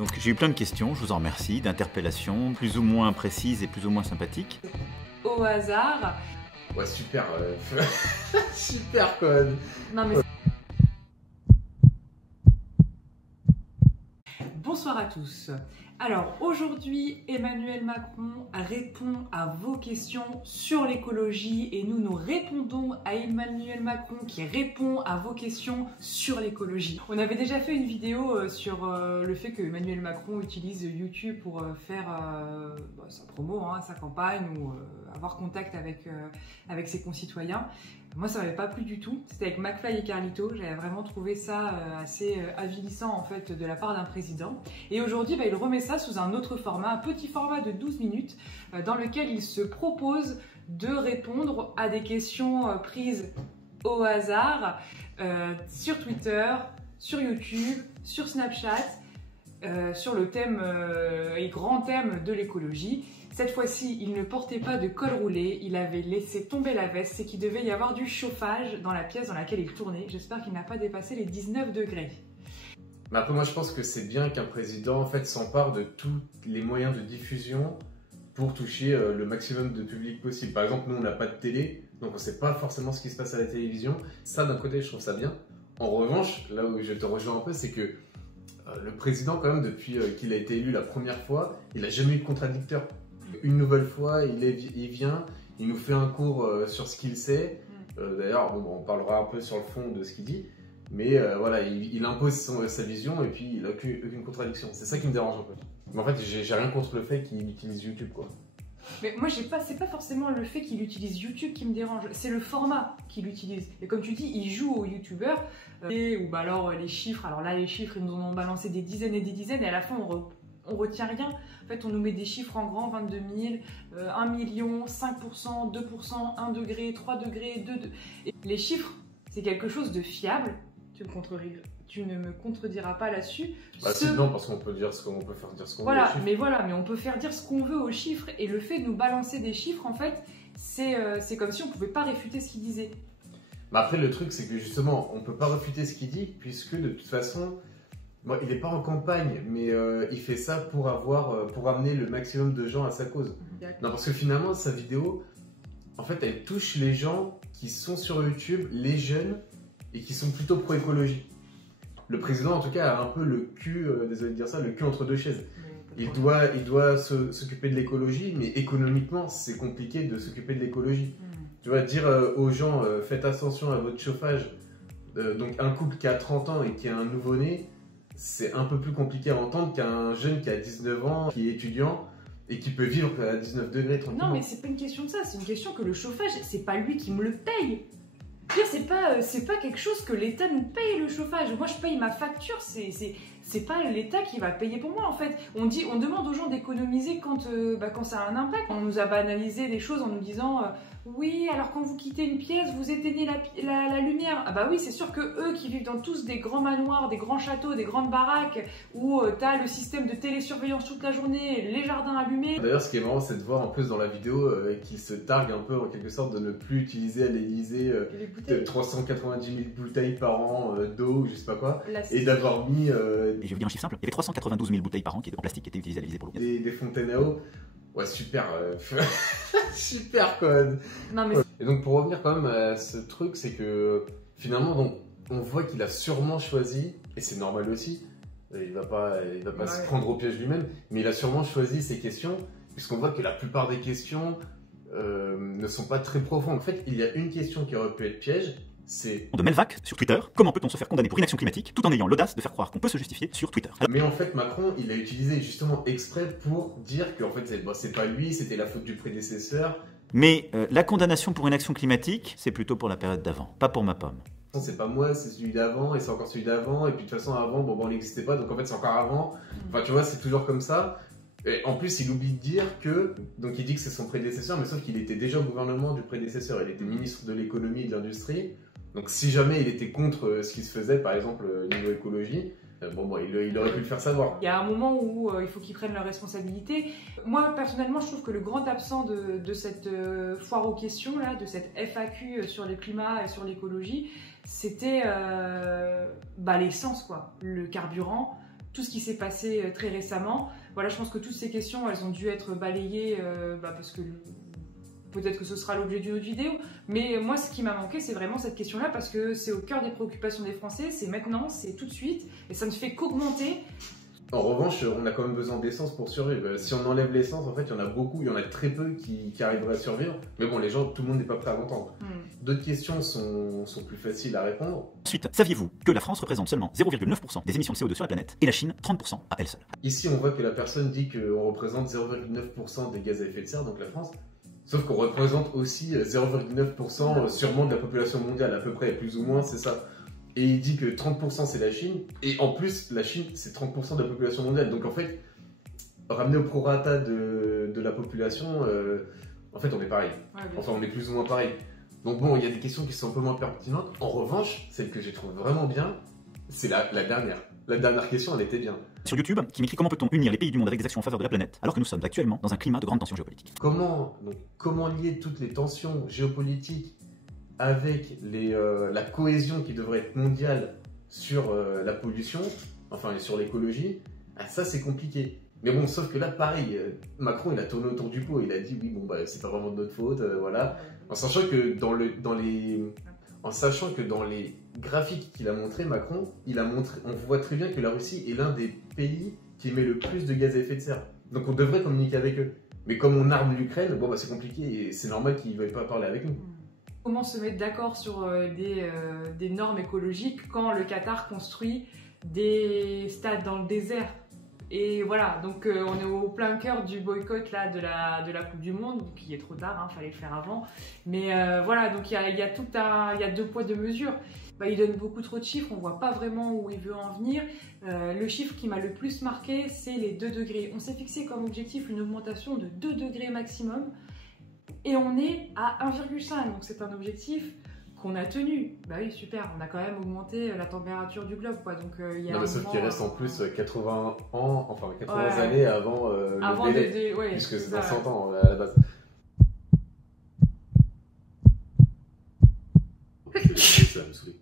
Donc j'ai eu plein de questions, je vous en remercie, d'interpellations plus ou moins précises et plus ou moins sympathiques. Au hasard. Ouais, super. Super code. Non mais... Bonsoir à tous. Alors aujourd'hui, Emmanuel Macron répond à vos questions sur l'écologie et nous répondons à Emmanuel Macron qui répond à vos questions sur l'écologie. On avait déjà fait une vidéo sur le fait que Emmanuel Macron utilise YouTube pour faire sa promo, sa campagne ou avoir contact avec ses concitoyens. Moi, ça m'avait pas plu du tout. C'était avec McFly et Carlito. J'avais vraiment trouvé ça assez avilissant en fait de la part d'un président. Et aujourd'hui, il remet ça sous un autre format, un petit format de 12 minutes, dans lequel il se propose de répondre à des questions prises au hasard sur Twitter, sur YouTube, sur Snapchat, sur le thème et grand thème de l'écologie. Cette fois-ci, il ne portait pas de col roulé, il avait laissé tomber la veste, c'est qu'il devait y avoir du chauffage dans la pièce dans laquelle il tournait. J'espère qu'il n'a pas dépassé les 19 degrés. Mais après, moi, je pense que c'est bien qu'un président en fait s'empare de tous les moyens de diffusion pour toucher le maximum de public possible. Par exemple, nous, on n'a pas de télé, donc on ne sait pas forcément ce qui se passe à la télévision. Ça, d'un côté, je trouve ça bien. En revanche, là où je te rejoins un peu, c'est que le président, quand même, depuis qu'il a été élu la première fois, il n'a jamais eu de contradicteur. Une nouvelle fois, il vient, il nous fait un cours sur ce qu'il sait. D'ailleurs, on parlera un peu sur le fond de ce qu'il dit. Mais voilà, il impose sa vision et puis il n'a aucune contradiction. C'est ça qui me dérange un peu. Mais en fait, j'ai rien contre le fait qu'il utilise YouTube, quoi. Mais moi, c'est pas forcément le fait qu'il utilise YouTube qui me dérange, c'est le format qu'il utilise. Et comme tu dis, il joue aux YouTubeurs, ou alors les chiffres. Alors là, les chiffres, ils nous en ont balancé des dizaines et des dizaines, et à la fin, on retient rien. En fait, on nous met des chiffres en grand, 22 000, 1 million, 5%, 2%, 1 degré, 3 degrés, 2 degrés. Et les chiffres, c'est quelque chose de fiable. Tu ne me contrediras pas là-dessus. Bah, c'est non, parce qu'on peut dire ce qu'on peut faire dire ce qu'on veut. Mais on peut faire dire ce qu'on veut aux chiffres. Et le fait de nous balancer des chiffres, en fait, c'est comme si on ne pouvait pas réfuter ce qu'il disait. Bah après, le truc, c'est que justement, on ne peut pas réfuter ce qu'il dit, puisque de toute façon, bon, il n'est pas en campagne, mais il fait ça pour amener le maximum de gens à sa cause. Non, parce que finalement, sa vidéo, en fait, elle touche les gens qui sont sur YouTube, les jeunes, et qui sont plutôt pro-écologie. Le président, en tout cas, a un peu le cul, désolé de dire ça, le cul entre deux chaises. Il doit s'occuper de l'écologie, mais économiquement, c'est compliqué de s'occuper de l'écologie. Tu vois, dire aux gens, faites attention à votre chauffage, donc un couple qui a 30 ans et qui a un nouveau-né, c'est un peu plus compliqué à entendre qu'un jeune qui a 19 ans, qui est étudiant, et qui peut vivre à 19 degrés tranquillement. Non, mais c'est pas une question de ça, c'est une question que le chauffage, c'est pas lui qui me le paye. C'est pas quelque chose que l'État nous paye, le chauffage. Moi, je paye ma facture, c'est pas l'État qui va le payer pour moi, en fait. On demande aux gens d'économiser quand ça a un impact. On nous a banalisé les choses en nous disant oui, alors quand vous quittez une pièce, vous éteignez la lumière. Ah bah oui, c'est sûr que eux qui vivent dans tous des grands manoirs, des grands châteaux, des grandes baraques, où t'as le système de télésurveillance toute la journée, les jardins allumés. D'ailleurs, ce qui est marrant, c'est de voir en plus dans la vidéo qu'il se targue un peu en quelque sorte de ne plus utiliser à l'Élysée 390 000 bouteilles par an d'eau ou je sais pas quoi, et d'avoir mis... Et je vais vous dire un chiffre simple, il y avait 392 000 bouteilles par an qui étaient en plastique qui étaient utilisées à l'Élysée pour l'eau. Des fontaines à eau. Ouais, super, super code. Non, mais... Et donc pour revenir quand même à ce truc, c'est que finalement donc, on voit qu'il a sûrement choisi, et c'est normal aussi, il va pas se prendre au piège lui-même, mais il a sûrement choisi ces questions, puisqu'on voit que la plupart des questions ne sont pas très profondes. En fait, il y a une question qui aurait pu être piège, c'est... De Melvac sur Twitter, comment peut-on se faire condamner pour inaction climatique tout en ayant l'audace de faire croire qu'on peut se justifier sur Twitter? Mais en fait, Macron, il a utilisé justement exprès pour dire qu'en fait, c'est pas lui, c'était la faute du prédécesseur. Mais la condamnation pour inaction climatique, c'est plutôt pour la période d'avant, pas pour ma pomme. C'est pas moi, c'est celui d'avant, et c'est encore celui d'avant, et puis de toute façon, avant, on n'existait pas, donc en fait, c'est encore avant. Enfin, tu vois, c'est toujours comme ça. Et en plus, il oublie de dire que... Donc, il dit que c'est son prédécesseur, mais sauf qu'il était déjà au gouvernement du prédécesseur. Il était ministre de l'économie et de l'industrie. Donc si jamais il était contre ce qui se faisait, par exemple niveau écologie, il aurait pu le faire savoir. Il y a un moment où il faut qu'ils prennent leurs responsabilités. Moi, personnellement, je trouve que le grand absent de cette foire aux questions, là, de cette FAQ sur le climat et sur l'écologie, c'était l'essence, quoi. Le carburant, tout ce qui s'est passé très récemment. Voilà, je pense que toutes ces questions, elles ont dû être balayées parce que peut-être que ce sera l'objet d'une autre vidéo. Mais moi, ce qui m'a manqué, c'est vraiment cette question-là parce que c'est au cœur des préoccupations des Français, c'est maintenant, c'est tout de suite, et ça ne fait qu'augmenter. En revanche, on a quand même besoin d'essence pour survivre. Si on enlève l'essence, en fait, il y en a beaucoup, il y en a très peu qui arriveraient à survivre. Mais bon, les gens, tout le monde n'est pas prêt à l'entendre. D'autres questions sont plus faciles à répondre. Ensuite, saviez-vous que la France représente seulement 0,9% des émissions de CO2 sur la planète et la Chine 30% à elle seule? Ici, on voit que la personne dit qu'on représente 0,9% des gaz à effet de serre, donc la France. Sauf qu'on représente aussi 0,9% sûrement de la population mondiale, à peu près, plus ou moins, c'est ça. Et il dit que 30% c'est la Chine, et en plus, la Chine, c'est 30% de la population mondiale. Donc en fait, ramené au prorata de la population, en fait, on est pareil. Enfin, on est plus ou moins pareil. Donc bon, il y a des questions qui sont un peu moins pertinentes. En revanche, celle que j'ai trouvée vraiment bien, c'est la dernière. La dernière question, elle était bien. Sur YouTube, qui m'écrit comment peut-on unir les pays du monde avec des actions en faveur de la planète, alors que nous sommes actuellement dans un climat de grande tension géopolitique. Comment lier toutes les tensions géopolitiques avec la cohésion qui devrait être mondiale sur la pollution, enfin sur l'écologie, ça c'est compliqué. Mais bon, sauf que là, pareil, Macron, il a tourné autour du pot, il a dit oui, bon, bah, c'est pas vraiment de notre faute, voilà. En sachant que dans les graphiques qu'il a montré, Macron, on voit très bien que la Russie est l'un des pays qui émet le plus de gaz à effet de serre. Donc on devrait communiquer avec eux. Mais comme on arme l'Ukraine, bon, bah, c'est compliqué et c'est normal qu'ils ne veuillent pas parler avec nous. Comment se mettre d'accord sur des normes écologiques quand le Qatar construit des stades dans le désert? Et voilà, donc on est au plein cœur du boycott là, de la Coupe du Monde, qui est trop tard, fallait le faire avant. Mais voilà, donc il y a deux poids, deux mesures. Il donne beaucoup trop de chiffres, on voit pas vraiment où il veut en venir. Le chiffre qui m'a le plus marqué, c'est les 2 degrés. On s'est fixé comme objectif une augmentation de 2 degrés maximum. Et on est à 1,5, donc c'est un objectif qu'on a tenu. Bah oui, super, on a quand même augmenté la température du globe, quoi. Donc il y a sauf qu'il reste en plus 80 ans, enfin 80 années avant le délai, puisque c'est dans 100 ans à la base. Ça va me saouler.